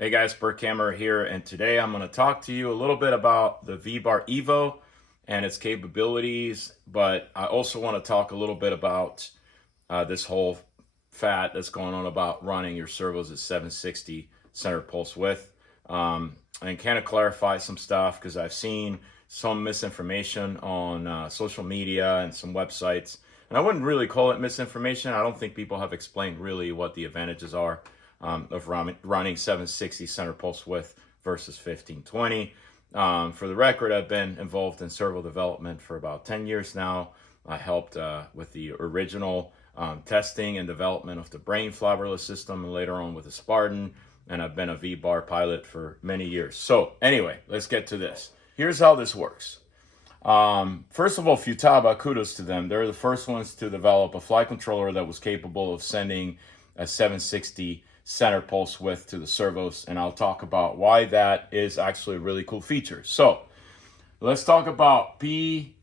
Hey guys, Burkhammer here, and today I'm going to talk to you a little bit about the vBar EVO and its capabilities, but I also want to talk a little bit about this whole fad that's going on about running your servos at 760 center pulse width, and kind of clarify some stuff because I've seen some misinformation on social media and some websites, and I wouldn't really call it misinformation. I don't think people have explained really what the advantages are of running 760 center pulse width versus 1520. For the record, I've been involved in servo development for about 10 years now. I helped with the original testing and development of the brain flabreless system, and later on with the Spartan, and I've been a vBar pilot for many years. So anyway, let's get to this. Here's how this works. First of all, Futaba, kudos to them. They're the first ones to develop a flight controller that was capable of sending a 760 center pulse width to the servos, and I'll talk about why that is actually a really cool feature. So let's talk about PWM.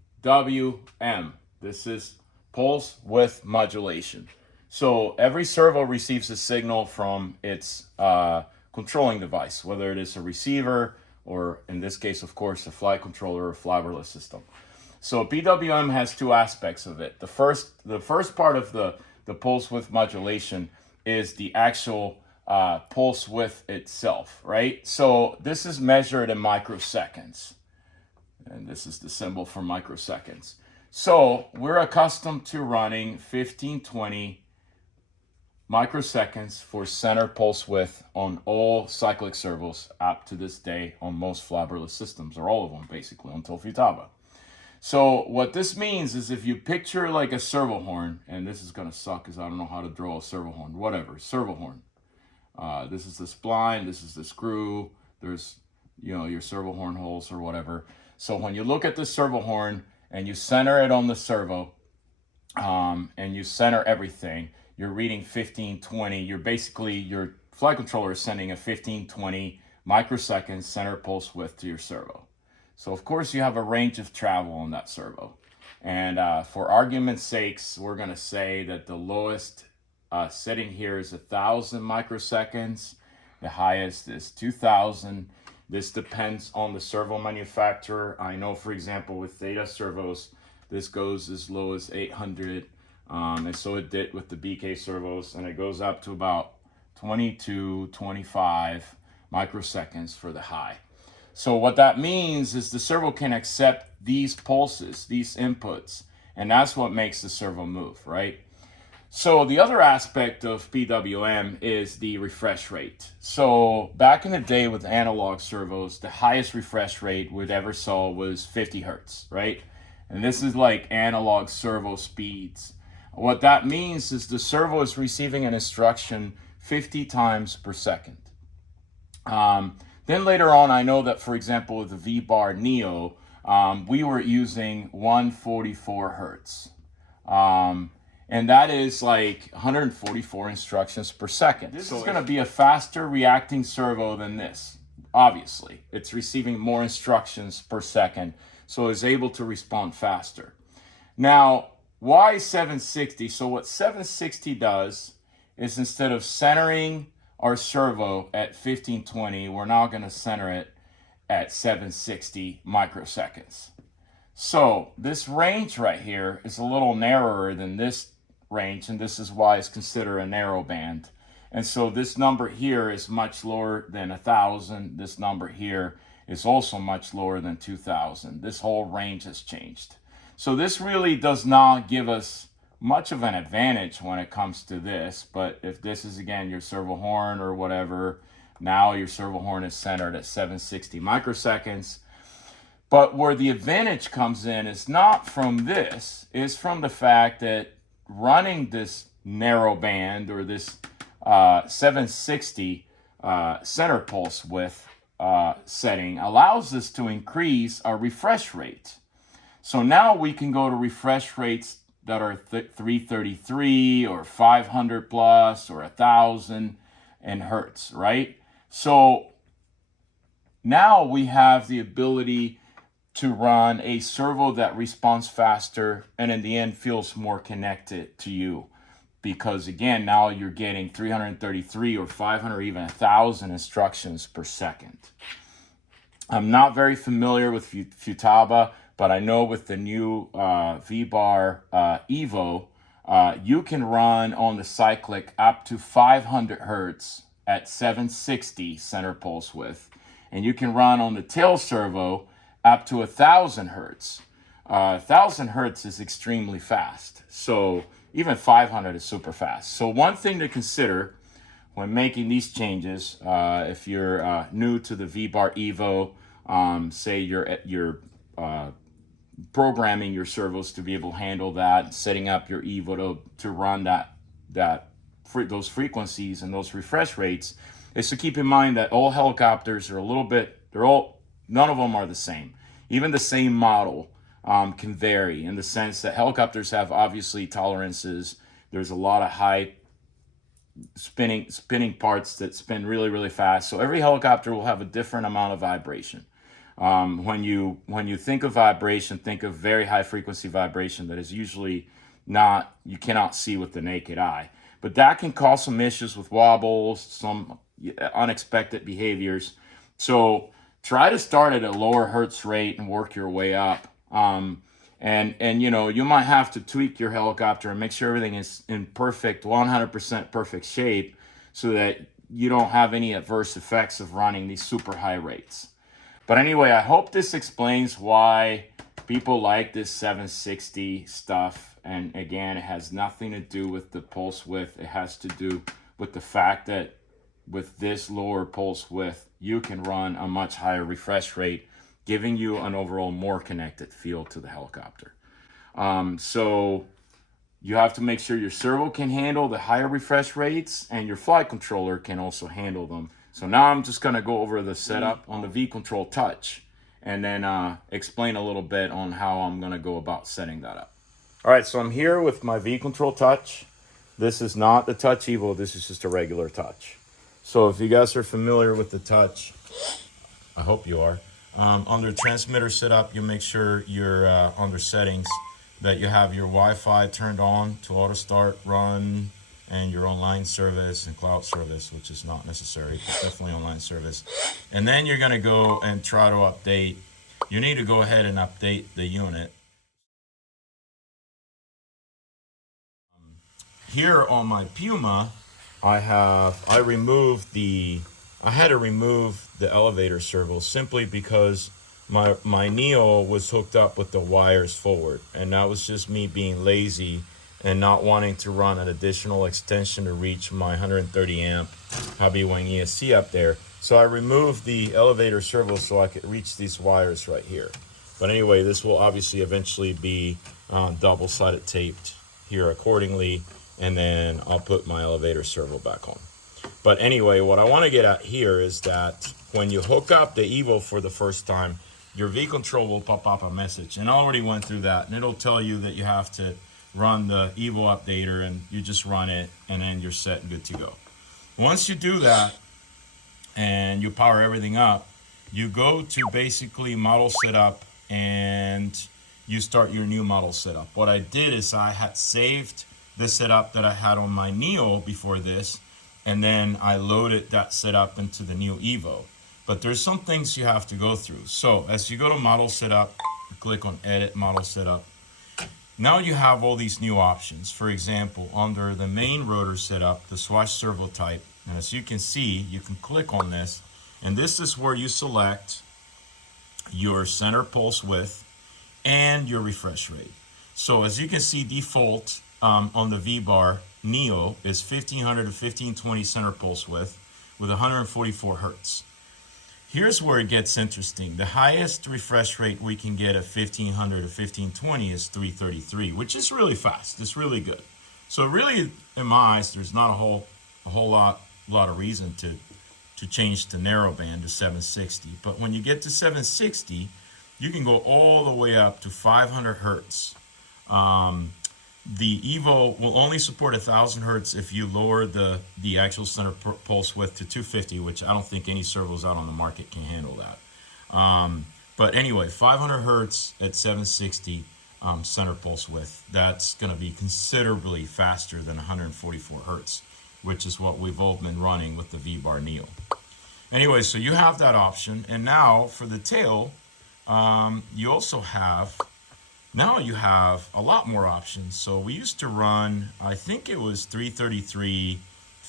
This is pulse width modulation. So every servo receives a signal from its controlling device, whether it is a receiver or, in this case, of course, a flight controller or flabreless system. So PWM has two aspects of it. The first part of the pulse width modulation is the actual pulse width itself, right? So this is measured in microseconds. And this is the symbol for microseconds. So we're accustomed to running 1520 microseconds for center pulse width on all cyclic servos up to this day on most flabreless systems, or all of them basically, until Futaba. So what this means is if you picture like a servo horn, and this is going to suck because I don't know how to draw a servo horn, whatever, servo horn. This is the spline, this is the screw, there's, your servo horn holes or whatever. So when you look at the servo horn and you center it on the servo, and you center everything, you're reading 1520. Your flight controller is sending a 1520 microseconds center pulse width to your servo. So of course you have a range of travel on that servo. And for argument's sakes, we're going to say that the lowest setting here is 1,000 microseconds. The highest is 2,000. This depends on the servo manufacturer. I know, for example, with Theta Servos, this goes as low as 800. And so it did with the BK servos, and it goes up to about 22, 25 microseconds for the high. So what that means is the servo can accept these pulses, these inputs, and that's what makes the servo move, right? So the other aspect of PWM is the refresh rate. So back in the day with analog servos, the highest refresh rate we'd ever saw was 50 hertz, right? And this is like analog servo speeds. What that means is the servo is receiving an instruction 50 times per second. Then later on, I know that, for example, with the vBar Neo, we were using 144 hertz. And that is like 144 instructions per second. This is going to be a faster reacting servo than this, obviously. It's receiving more instructions per second, so it's able to respond faster. Now, why 760? So what 760 does is, instead of centering our servo at 1520, we're now going to center it at 760 microseconds. So this range right here is a little narrower than this range, and this is why it's considered a narrow band. And so this number here is much lower than 1,000. This number here is also much lower than 2,000. This whole range has changed. So this really does not give us much of an advantage when it comes to this, but if this is, again, your servo horn or whatever, now your servo horn is centered at 760 microseconds. But where the advantage comes in is not from this, it's from the fact that running this narrow band, or this 760 center pulse width setting, allows us to increase our refresh rate. So now we can go to refresh rates that are 333 or 500 plus or 1,000 in hertz, right? So now we have the ability to run a servo that responds faster and in the end feels more connected to you, because again, now you're getting 333 or 500, even 1,000 instructions per second. I'm not very familiar with Futaba, but I know with the new vBar EVO, you can run on the cyclic up to 500 hertz at 760 center pulse width. And you can run on the tail servo up to 1,000 hertz. 1,000 hertz is extremely fast. So even 500 is super fast. So one thing to consider when making these changes, if you're new to the vBar EVO, say you're programming your servos to be able to handle that, setting up your EVO to run those frequencies and those refresh rates, is to keep in mind that all helicopters are none of them are the same. Even the same model can vary in the sense that helicopters have obviously tolerances. There's a lot of high spinning parts that spin really, really fast. So every helicopter will have a different amount of vibration. When you think of vibration, think of very high frequency vibration that is usually you cannot see with the naked eye. But that can cause some issues with wobbles, some unexpected behaviors. So try to start at a lower hertz rate and work your way up. And you might have to tweak your helicopter and make sure everything is in perfect, 100% perfect shape so that you don't have any adverse effects of running these super high rates. But anyway, I hope this explains why people like this 760 stuff. And again, it has nothing to do with the pulse width. It has to do with the fact that with this lower pulse width, you can run a much higher refresh rate, giving you an overall more connected feel to the helicopter. So you have to make sure your servo can handle the higher refresh rates and your flight controller can also handle them. So now I'm just going to go over the setup on the VControl Touch and then explain a little bit on how I'm going to go about setting that up. All right, so I'm here with my VControl Touch. This is not the Touch EVO. This is just a regular Touch. So if you guys are familiar with the Touch, I hope you are. Under transmitter setup, you make sure you're under settings that you have your Wi-Fi turned on to auto start, run, and your online service and cloud service, which is not necessary, but definitely online service. And then you're going to go and try to update. You need to go ahead and update the unit. Here on my Puma, I had to remove the elevator servo simply because my Neo was hooked up with the wires forward, and that was just me being lazy and not wanting to run an additional extension to reach my 130 amp Hobby Wing ESC up there. So I removed the elevator servo so I could reach these wires right here. But anyway, this will obviously eventually be double-sided taped here accordingly, and then I'll put my elevator servo back on. But anyway, what I want to get at here is that when you hook up the EVO for the first time, your VControl will pop up a message, and I already went through that, and it'll tell you that you have to run the EVO updater, and you just run it, and then you're set and good to go. Once you do that, and you power everything up, you go to basically model setup, and you start your new model setup. What I did is I had saved the setup that I had on my Neo before this, and then I loaded that setup into the new EVO. But there's some things you have to go through. So as you go to model setup, click on edit model setup. Now you have all these new options. For example, under the main rotor setup, the swash servo type, and as you can see, you can click on this, and this is where you select your center pulse width and your refresh rate. So as you can see, default on the vBar Neo is 1500 to 1520 center pulse width with 144 hertz. Here's where it gets interesting. The highest refresh rate we can get at 1500 to 1520 is 333, which is really fast. It's really good. So really, in my eyes, there's not a whole lot of reason to change to narrowband to 760. But when you get to 760, you can go all the way up to 500 hertz. The EVO will only support 1,000 hertz if you lower the actual center pulse width to 250, which I don't think any servos out on the market can handle that. But anyway, 500 hertz at 760. center pulse width. That's going to be considerably faster than 144 hertz, which is what we've all been running with the vBar Neo. Anyway, so you have that option. And now for the tail, you also have, now you have a lot more options. So we used to run, I think it was 333,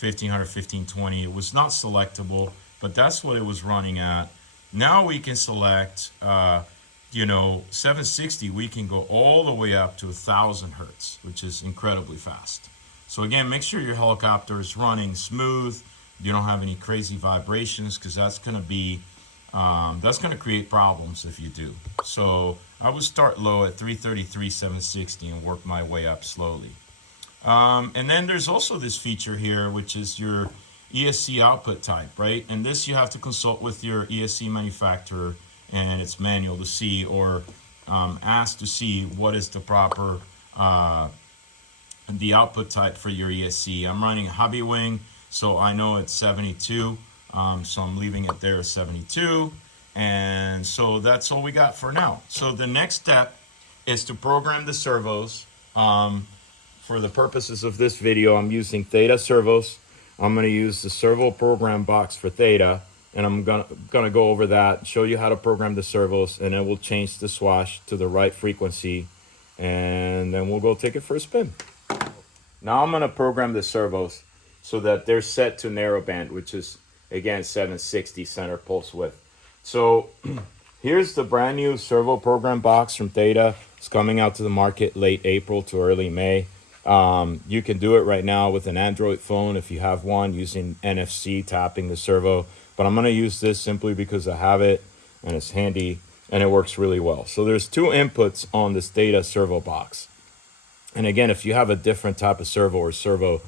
1500, 1520. It was not selectable, but that's what it was running at. Now we can select, 760, we can go all the way up to 1000 hertz, which is incredibly fast. So again, make sure your helicopter is running smooth. You don't have any crazy vibrations, because that's going to be, that's going to create problems if you do. So I would start low at 333, 760 and work my way up slowly. And then there's also this feature here, which is your ESC output type, right? And this you have to consult with your ESC manufacturer, and it's manual to see, or ask to see what is the proper the output type for your ESC. I'm running a hobby wing, so I know it's 72, so I'm leaving it there at 72, and so that's all we got for now. So the next step is to program the servos. For the purposes of this video, I'm using Theta Servos. I'm going to use the Servo program box for Theta, and I'm gonna go over that, show you how to program the servos, and then we'll change the swash to the right frequency, and then we'll go take it for a spin. Now I'm going to program the servos so that they're set to narrowband, which is, again, 760 center pulse width. So here's the brand new servo program box from Theta. It's coming out to the market late April to early May. You can do it right now with an Android phone if you have one, using NFC tapping the servo. But I'm going to use this simply because I have it and it's handy and it works really well. So there's two inputs on this Theta servo box. And again, if you have a different type of servo or servo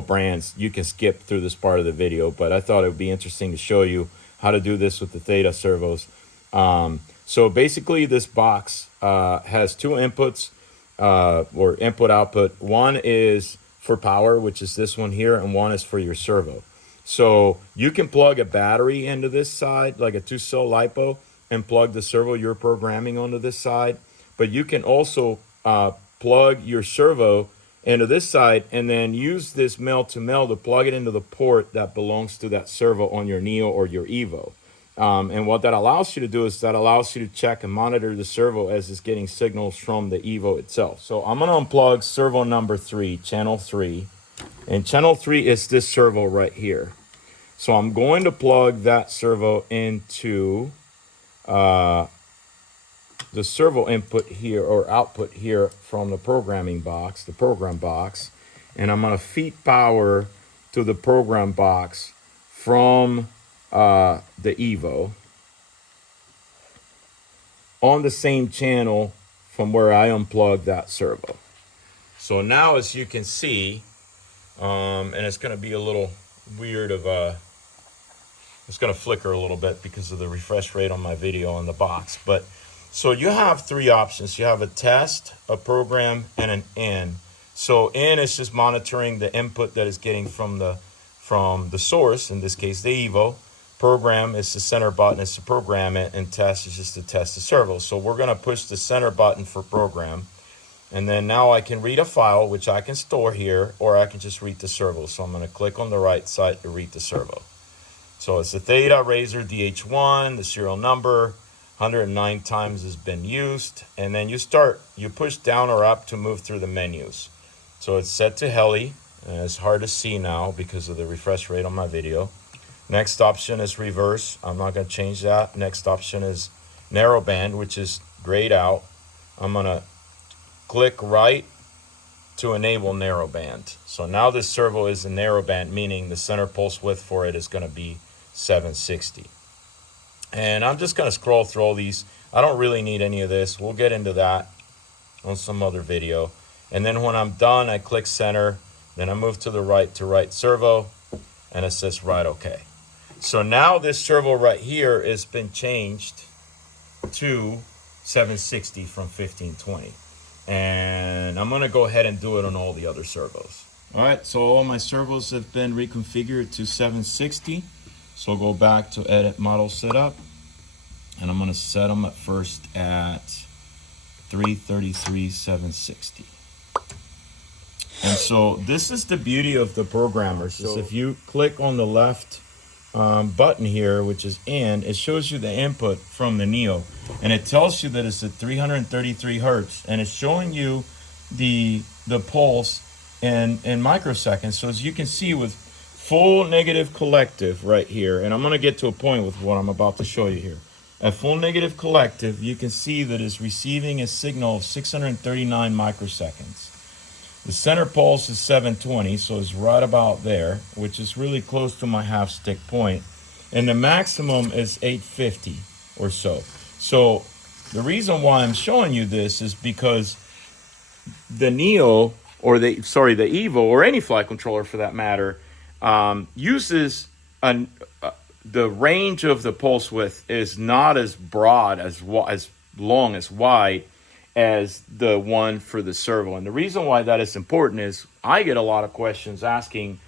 brands, you can skip through this part of the video. But I thought it would be interesting to show you how to do this with the Theta servos. So basically this box has two inputs. Or input output. One is for power, which is this one here, and one is for your servo. So you can plug a battery into this side, like a 2-cell LiPo, and plug the servo you're programming onto this side. But you can also plug your servo into this side and then use this male-to-male to plug it into the port that belongs to that servo on your Neo or your EVO. And what that allows you to do is that allows you to check and monitor the servo as it's getting signals from the EVO itself. So I'm going to unplug servo number 3, channel 3. And channel 3 is this servo right here. So I'm going to plug that servo into the servo input here, or output here, from the programming box, the program box. And I'm going to feed power to the program box from the EVO on the same channel from where I unplugged that servo. So now, as you can see, and it's going to be a little weird it's going to flicker a little bit because of the refresh rate on my video on the box. But so you have three options. You have a test, a program, and an in. So in is just monitoring the input that is getting from the source, in this case the EVO. Program is the center button, is to program it, and test is just to test the servo. So we're going to push the center button for program, and then now I can read a file, which I can store here, or I can just read the servo. So I'm going to click on the right side to read the servo. So it's the Theta Razor DH1, the serial number, 109 times has been used, and then you push down or up to move through the menus. So it's set to heli, and it's hard to see now because of the refresh rate on my video. Next option is reverse. I'm not going to change that. Next option is narrowband, which is grayed out. I'm going to click right to enable narrowband. So now this servo is a narrowband, meaning the center pulse width for it is going to be 760. And I'm just going to scroll through all these. I don't really need any of this. We'll get into that on some other video. And then when I'm done, I click center. Then I move to the right to right servo, and it says right OK. So now this servo right here has been changed to 760 from 1520. And I'm going to go ahead and do it on all the other servos. All right, so all my servos have been reconfigured to 760. So I'll go back to edit model setup, and I'm going to set them at first at 333, 760. And so this is the beauty of the programmer. So if you click on the left button here, which is in, it shows you the input from the Neo, and it tells you that it's at 333 hertz, and it's showing you the pulse in microseconds. So as you can see, with full negative collective right here, and I'm going to get to a point with what I'm about to show you here. At full negative collective, you can see that it's receiving a signal of 639 microseconds. The center pulse is 720, so it's right about there, which is really close to my half stick point. And the maximum is 850 or so. So the reason why I'm showing you this is because the Neo, or the EVO, or any flight controller for that matter, uses the range of the pulse width is not as broad, as long, as wide as the one for the servo. And the reason why that is important is I get a lot of questions asking,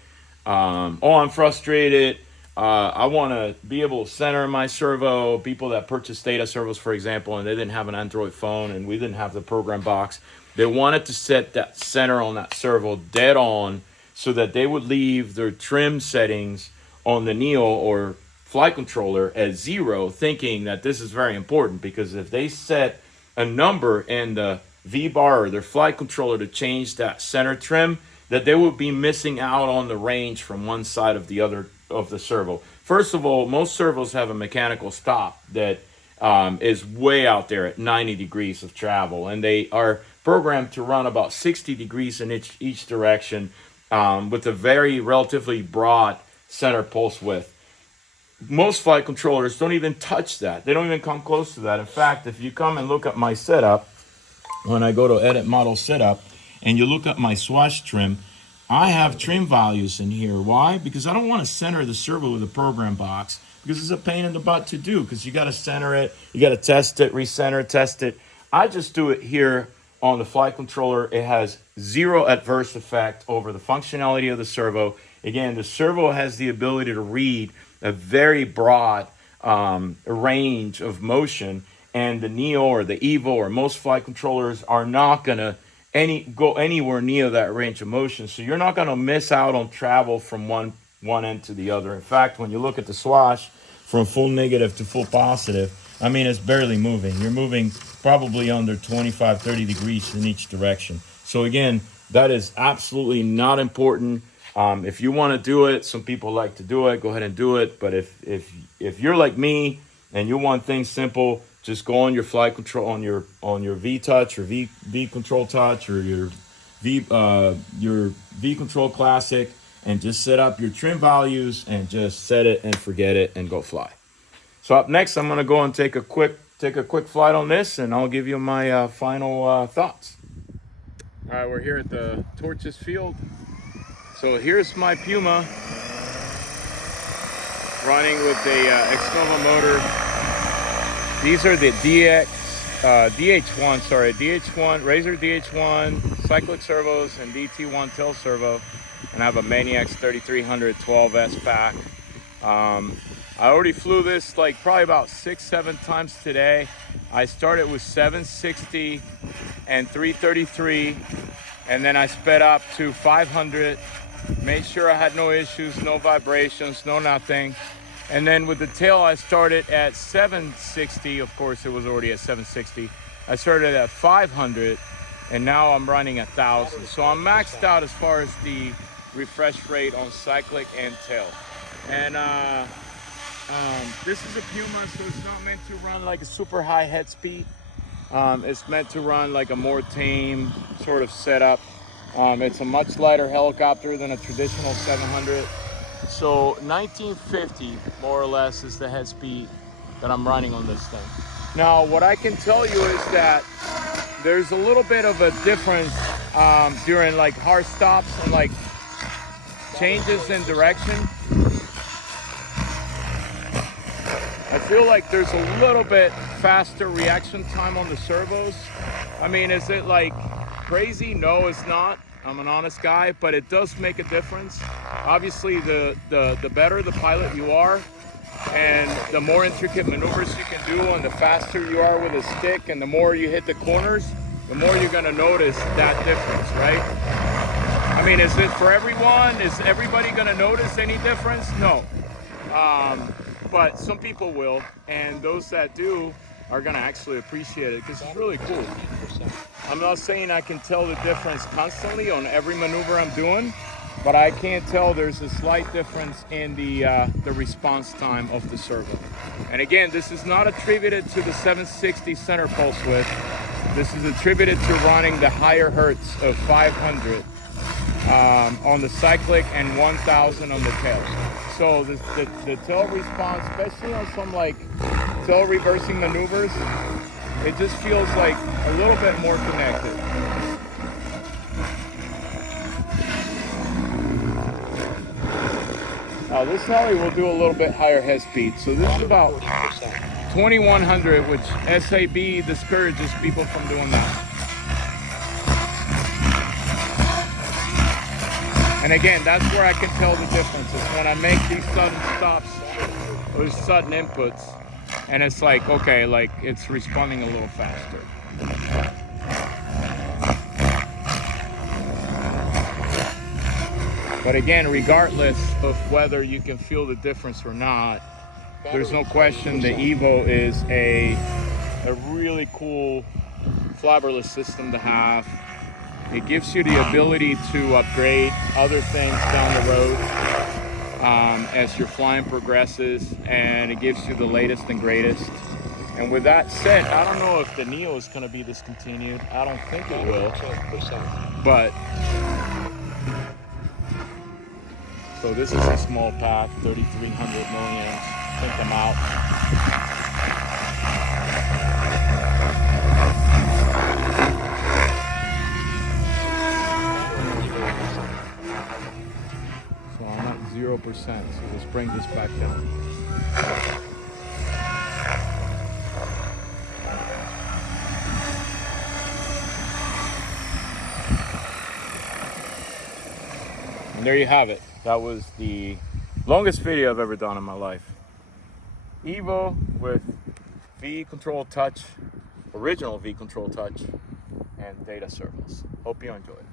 oh, I'm frustrated, I want to be able to center my servo. People that purchased Theta Servos, for example, and they didn't have an Android phone and we didn't have the program box, they wanted to set that center on that servo dead on so that they would leave their trim settings on the Neo or flight controller at 0, thinking that this is very important, because if they set a number in the vBar or their flight controller to change that center trim, that they would be missing out on the range from one side of the other of the servo. First of all, most servos have a mechanical stop that is way out there at 90 degrees of travel, and they are programmed to run about 60 degrees in each direction, with a very relatively broad center pulse width. Most flight controllers don't even touch that. They don't even come close to that. In fact, if you come and look at my setup, when I go to edit model setup, and you look at my swatch trim, I have trim values in here. Why? Because I don't want to center the servo with a program box, because it's a pain in the butt to do, because you got to center it, you got to test it, recenter, test it. I just do it here on the flight controller. It has 0 adverse effect over the functionality of the servo. Again, the servo has the ability to read a very broad range of motion, and the Neo or the EVO or most flight controllers are not going to go anywhere near that range of motion. So you're not going to miss out on travel from one end to the other. In fact, when you look at the swash from full negative to full positive, I mean, it's barely moving. You're moving probably under 25, 30 degrees in each direction. So again, that is absolutely not important. If you want to do it, some people like to do it, go ahead and do it. But if you're like me and you want things simple, just go on your flight control, on your VTouch or VControl Touch or your VControl Classic, and just set up your trim values and just set it and forget it and go fly. So up next, I'm gonna go and take a quick flight on this, and I'll give you my final thoughts. All right, we're here at the Torches Field. So here's my Puma running with the Xnova motor. These are the DH1, Razor DH1, cyclic servos, and DT1 tail servo. And I have a Maniacs 3300 12S pack. I already flew this like probably about 6-7 times today. I started with 760 and 333, and then I sped up to 500. Made sure I had no issues, no vibrations, no nothing. And then with the tail, I started at 760. Of course, it was already at 760. I started at 500, and now I'm running 1,000. So I'm maxed out as far as the refresh rate on cyclic and tail. And this is a Puma, so it's not meant to run like a super high head speed. It's meant to run like a more tame sort of setup. It's a much lighter helicopter than a traditional 700. So 1950 more or less is the head speed that I'm running on this thing. Now what I can tell you is that there's a little bit of a difference during like hard stops and like changes in direction. I feel like there's a little bit faster reaction time on the servos. I mean, is it like crazy? No, it's not. I'm an honest guy, but it does make a difference. Obviously, the better the pilot you are, And the more intricate maneuvers you can do and the faster you are with a stick and the more you hit the corners, the more you're gonna notice that difference, right? I mean, is it for everyone? Is everybody gonna notice any difference? No. But some people will, and those that do are gonna actually appreciate it because it's really cool. I'm not saying I can tell the difference constantly on every maneuver I'm doing, but I can tell there's a slight difference in the response time of the servo. And again, this is not attributed to the 760 center pulse width. This is attributed to running the higher hertz of 500 on the cyclic and 1000 on the tail. So the tail response, especially on some like tail reversing maneuvers, it just feels like a little bit more connected. Now this nollie will do a little bit higher head speed. So this is about 2100, which SAB discourages people from doing that. And again, that's where I can tell the difference, is when I make these sudden stops or sudden inputs, and it's like, okay, like it's responding a little faster. But again, regardless of whether you can feel the difference or not, there's no question the EVO is a really cool fiberless system to have. It gives you the ability to upgrade other things down the road as your flying progresses, and it gives you the latest and greatest. And with that said, I don't know if the Neo is going to be discontinued. I don't think it will. But so this is a small pack, 3,300 milliamps. I think I'm out. So I'm at 0%, so let's bring this back down. And there you have it. That was the longest video I've ever done in my life. EVO with VControl Touch, original VControl Touch, and Theta Servos. Hope you enjoyed it.